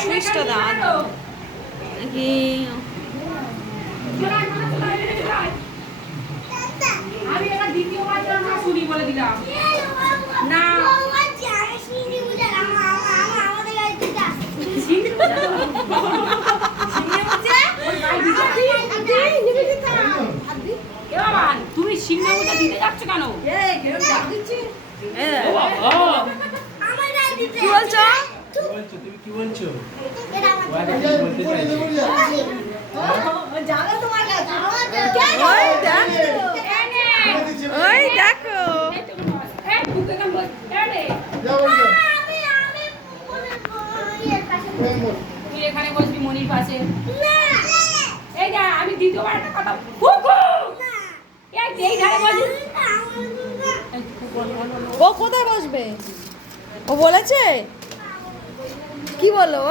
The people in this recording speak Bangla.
সুইচটা দাও কি আমি এটা দ্বিতীয়বার শুনি বলে দিলাম না তুমি সিংহ মুজা দিতে যাচ্ছ কেন? কি বলছো? তুমি কি বলছো? ওই দেখো তুই এখানে বসবি মনির পাশে। এই যা আমি দ্বিতীয়বার একটা কথা এই ধারে বসবি। ও কোথায় বসবে? ও বলেছে কি বলো?